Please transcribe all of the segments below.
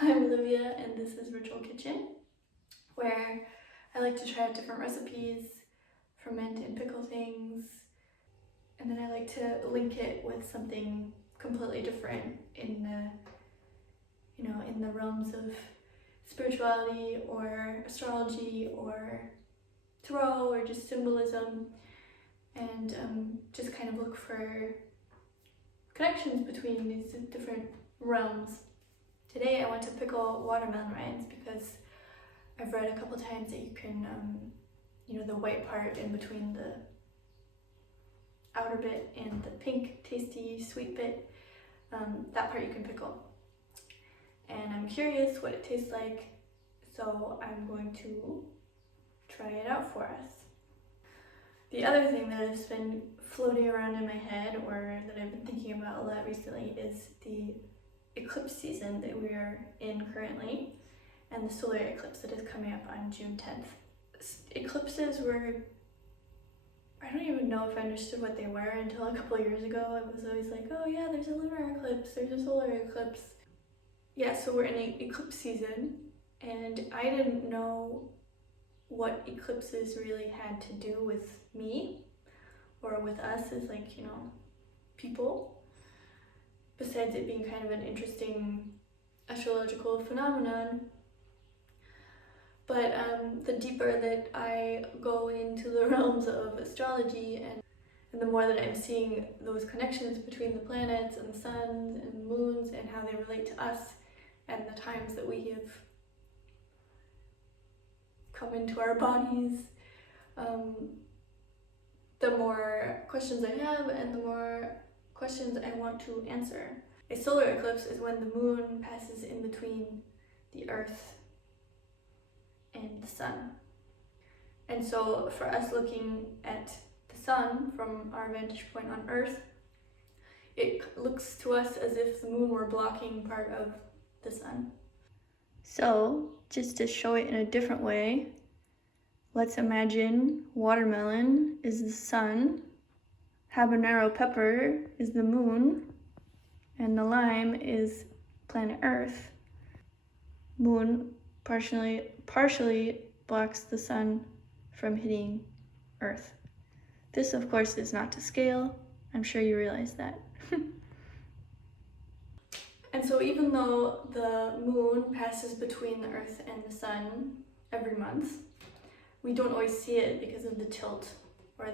I'm Olivia and this is Ritual Kitchen, where I like to try out different recipes, ferment and pickle things, and then I like to link it with something completely different in the realms of spirituality or astrology or tarot or just symbolism, and just kind of look for connections between these different realms. Today I want to pickle watermelon rinds because I've read a couple times that you can, the white part in between the outer bit and the pink, tasty, sweet bit, that part you can pickle. And I'm curious what it tastes like, so I'm going to try it out for us. The other thing that has been floating around in my head, or that I've been thinking about a lot recently, is the eclipse season that we are in currently, and the solar eclipse that is coming up on June 10th. Eclipses were, I don't even know if I understood what they were until a couple of years ago. I was always like, oh yeah, there's a lunar eclipse, there's a solar eclipse. Yeah, so we're in an eclipse season, and I didn't know what eclipses really had to do with me or with us as people, besides it being kind of an interesting astrological phenomenon. But the deeper that I go into the realms of astrology and the more that I'm seeing those connections between the planets and the suns and the moons and how they relate to us and the times that we have come into our bodies, the more questions I have and the more questions I want to answer. A solar eclipse is when the moon passes in between the earth and the sun. And so for us looking at the sun from our vantage point on earth, it looks to us as if the moon were blocking part of the sun. So just to show it in a different way, let's imagine watermelon is the sun, habanero pepper is the moon, and the lime is planet Earth. Moon partially blocks the sun from hitting Earth. This, of course, is not to scale. I'm sure you realize that. And so even though the moon passes between the Earth and the sun every month, we don't always see it because of the tilt or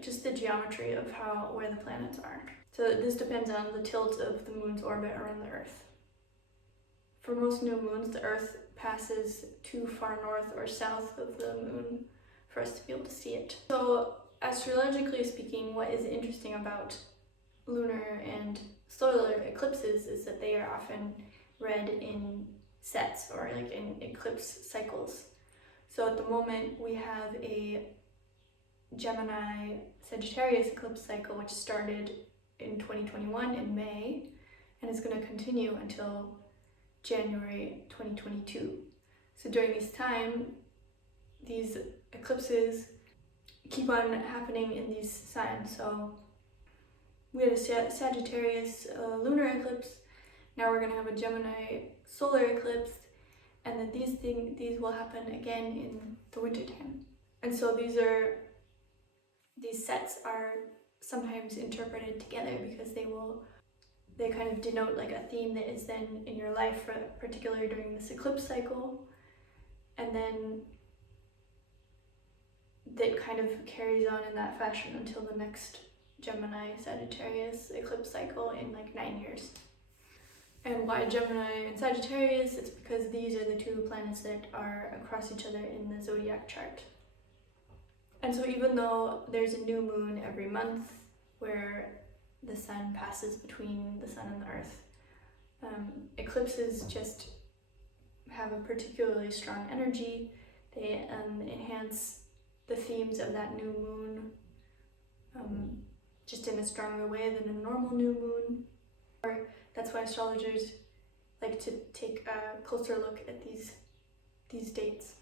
just the geometry of where the planets are. So this depends on the tilt of the moon's orbit around the Earth. For most new moons, the Earth passes too far north or south of the moon for us to be able to see it. So astrologically speaking, what is interesting about lunar and solar eclipses is that they are often read in sets or like in eclipse cycles. So at the moment we have a Gemini Sagittarius eclipse cycle, which started in 2021 in May and is going to continue until January 2022. So during this time, these eclipses keep on happening in these signs. So we had a Sagittarius lunar eclipse, now we're going to have a Gemini solar eclipse, and then these will happen again in the winter time. And so these sets are sometimes interpreted together because they kind of denote like a theme that is then in your life, particularly during this eclipse cycle, and then that kind of carries on in that fashion until the next Gemini Sagittarius eclipse cycle in like 9 years. And why Gemini and Sagittarius? It's because these are the two planets that are across each other in the zodiac chart. And so even though there's a new moon every month where the sun passes between the sun and the earth, eclipses just have a particularly strong energy. They enhance the themes of that new moon just in a stronger way than a normal new moon. That's why astrologers like to take a closer look at these dates.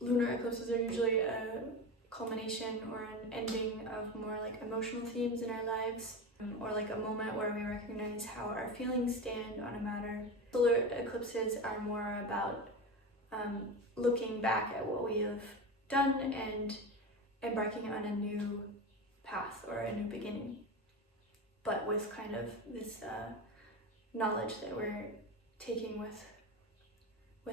Lunar eclipses are usually a culmination or an ending of more like emotional themes in our lives, or like a moment where we recognize how our feelings stand on a matter. Solar eclipses are more about looking back at what we have done and embarking on a new path or a new beginning, but with kind of this knowledge that we're taking with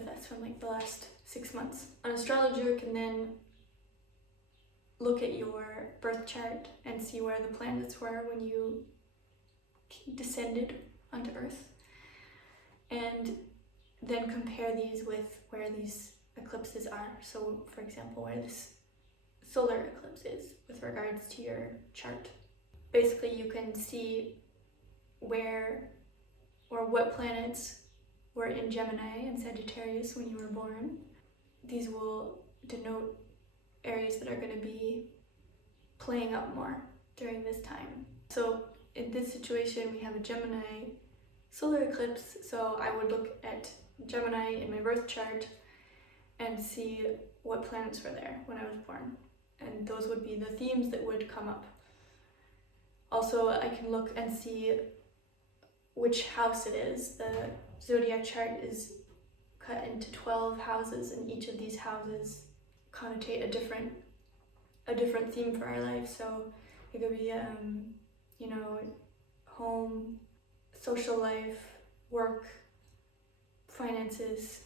us from like the last 6 months. An astrologer can then look at your birth chart and see where the planets were when you descended onto Earth, and then compare these with where these eclipses are. So for example, where this solar eclipse is with regards to your chart. Basically you can see where or what planets were in Gemini and Sagittarius when you were born. These will denote areas that are going to be playing up more during this time. So in this situation we have a Gemini solar eclipse, so I would look at Gemini in my birth chart and see what planets were there when I was born, and those would be the themes that would come up. Also, I can look and see which house it is. The zodiac chart is cut into 12 houses, and each of these houses connotate a different theme for our life. So it could be you know, home, social life, work, finances,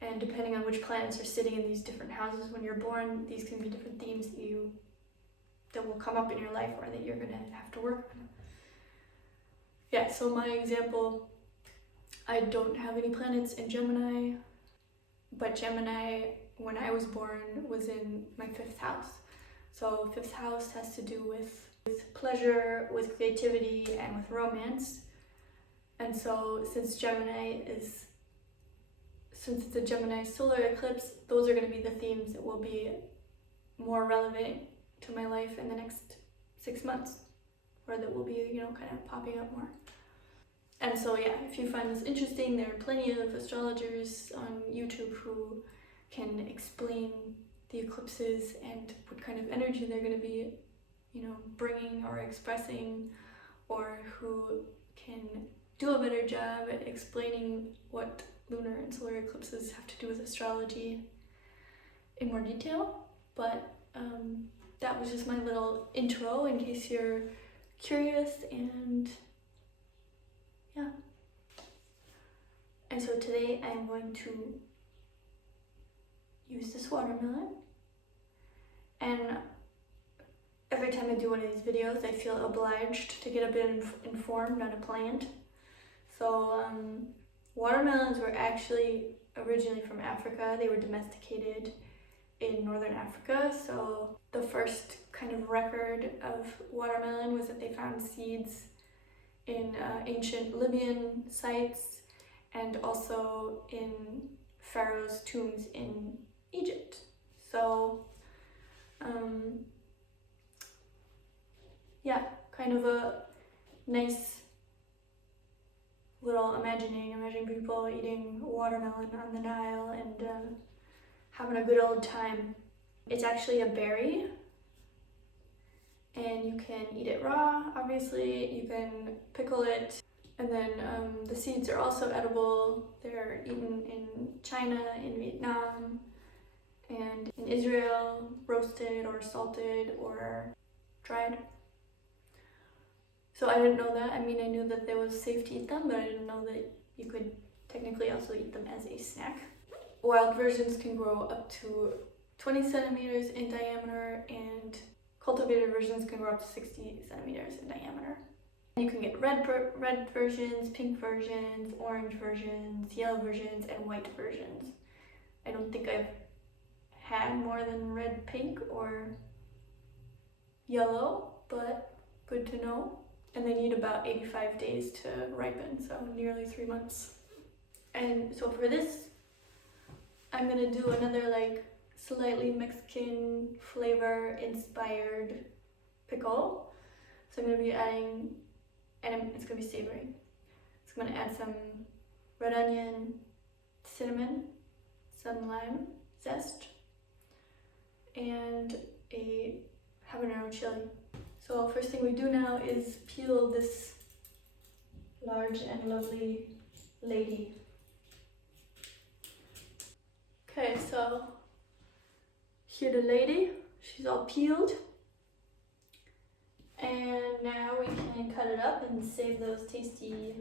and depending on which planets are sitting in these different houses when you're born, these can be different themes that will come up in your life or that you're gonna have to work on. Yeah, so my example, I don't have any planets in Gemini, but Gemini, when I was born, was in my 5th house. So 5th house has to do with pleasure, with creativity, and with romance. And so since it's a Gemini solar eclipse, those are going to be the themes that will be more relevant to my life in the next 6 months, or that will be, you know, kind of popping up more. And so yeah, if you find this interesting, there are plenty of astrologers on YouTube who can explain the eclipses and what kind of energy they're going to be, you know, bringing or expressing, or who can do a better job at explaining what lunar and solar eclipses have to do with astrology in more detail. But that was just my little intro in case you're curious, and yeah. And so today I'm going to use this watermelon, and every time I do one of these videos I feel obliged to get a bit informed on a plant. So watermelons were actually originally from Africa. They were domesticated in northern Africa. So the first kind of record of watermelon was that they found seeds in ancient Libyan sites and also in pharaohs' tombs in Egypt. So yeah, kind of a nice little imagining people eating watermelon on the Nile and having a good old time. It's actually a berry, and you can eat it raw, obviously. You can pickle it, and then the seeds are also edible. They're eaten in China, in Vietnam, and in Israel, roasted or salted or dried. So I didn't know that. I mean, I knew that it was safe to eat them, but I didn't know that you could technically also eat them as a snack. Wild versions can grow up to 20 centimeters in diameter, and cultivated versions can grow up to 60 centimeters in diameter. You can get red versions, pink versions, orange versions, yellow versions, and white versions. I don't think I've had more than red, pink, or yellow, but good to know. And they need about 85 days to ripen, so nearly 3 months. And so for this, I'm gonna do another like slightly Mexican flavor inspired pickle. So I'm gonna be adding, and it's gonna be savory. So I'm gonna add some red onion, cinnamon, some lime zest, and a habanero chili. So first thing we do now is peel this large and lovely lady. Okay, so here the lady, she's all peeled. And now we can cut it up and save those tasty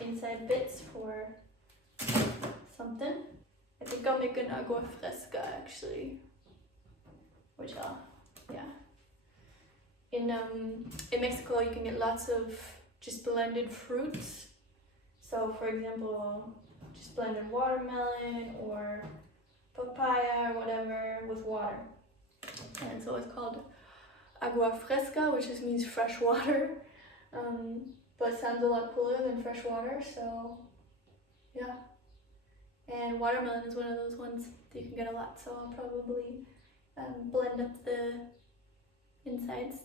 inside bits for something. I think I'll make an agua fresca actually, which yeah. In Mexico you can get lots of just blended fruits. So for example, just blended watermelon or papaya or whatever with water. And so it's called Agua Fresca, which just means fresh water. But sounds a lot cooler than fresh water, so yeah. And watermelon is one of those ones that you can get a lot, so I'll probably blend up the insides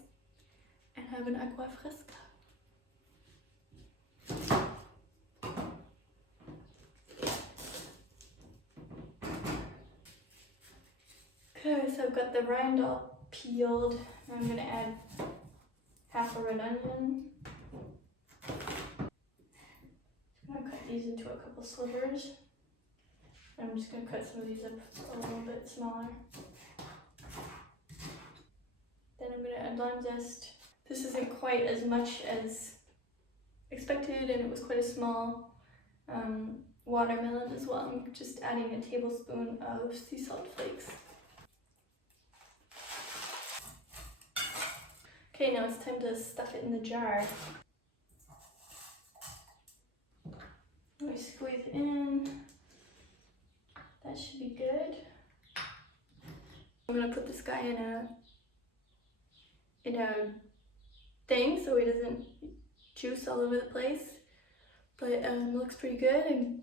and have an Agua Fresca. Okay, so I've got the rind all peeled. I'm gonna add half a red onion. I'm gonna cut these into a couple slivers. I'm just gonna cut some of these up a little bit smaller. Then I'm gonna add lime zest. This isn't quite as much as expected, and it was quite a small watermelon as well. I'm just adding a tablespoon of sea salt flakes. Okay, now it's time to stuff it in the jar. I squeeze it in. That should be good. I'm gonna put this guy in a thing so he doesn't juice all over the place. But it looks pretty good. I'm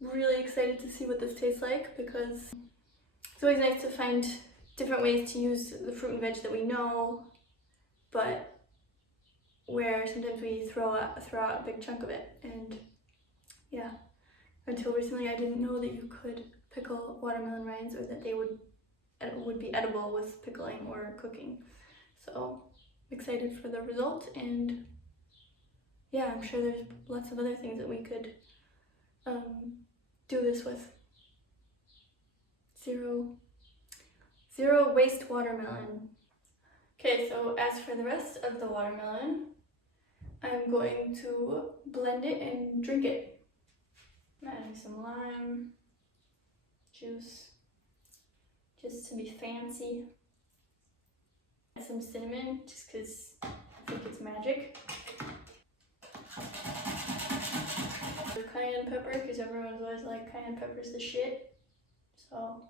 really excited to see what this tastes like because it's always nice to find different ways to use the fruit and veg that we know, but where sometimes we throw out a big chunk of it. And yeah, until recently I didn't know that you could pickle watermelon rinds or that they would be edible with pickling or cooking. So I'm excited for the result, and yeah, I'm sure there's lots of other things that we could do this with. Zero waste watermelon. Okay, so as for the rest of the watermelon, I'm going to blend it and drink it. I'm adding some lime juice, just to be fancy. Add some cinnamon, just because I think it's magic. Cayenne pepper, because everyone's always like cayenne pepper's the shit. So,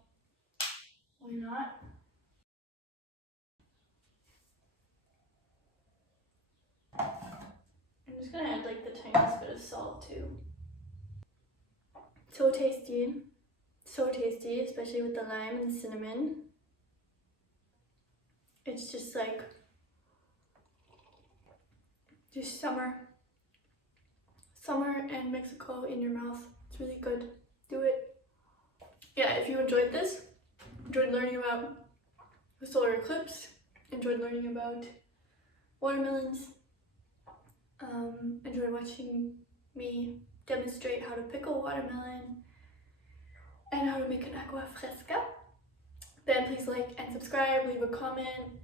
why not? I'm just gonna add like the tiniest bit of salt too. So tasty, especially with the lime and the cinnamon. It's just like, just summer and Mexico in your mouth. It's really good. Do it. Yeah, if you enjoyed this, enjoyed learning about the solar eclipse, enjoyed learning about watermelons, enjoyed watching me demonstrate how to pickle watermelon and how to make an agua fresca, then please like and subscribe, leave a comment.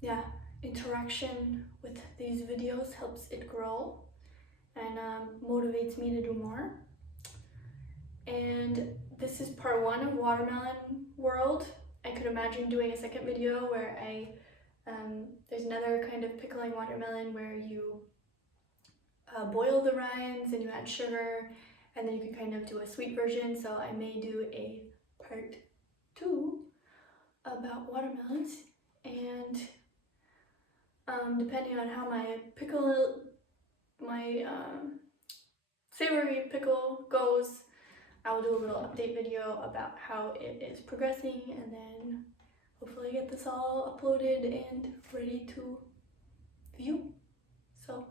Yeah, interaction with these videos helps it grow and motivates me to do more. And this is part 1 of Watermelon World. I could imagine doing a second video where there's another kind of pickling watermelon where you boil the rinds and you add sugar, and then you can kind of do a sweet version. So I may do a part 2 about watermelons, and depending on how my savory pickle goes, I will do a little update video about how it is progressing, and then hopefully get this all uploaded and ready to view. So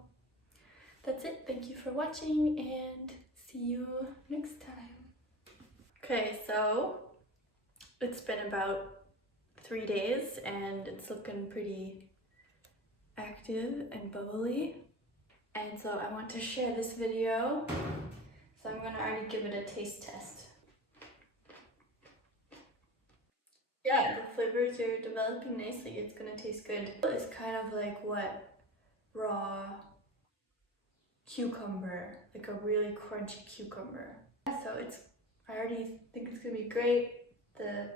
that's it. Thank you for watching, and see you next time. Okay, so it's been about 3 days and it's looking pretty active and bubbly. and so I want to share this video. So I'm gonna already give it a taste test. Yeah, the flavors are developing nicely. It's gonna taste good. It's kind of like what raw cucumber, like a really crunchy cucumber. So I already think it's gonna be great. The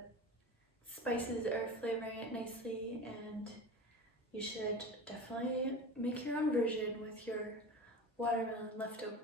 spices are flavoring it nicely, and you should definitely make your own version with your watermelon leftovers.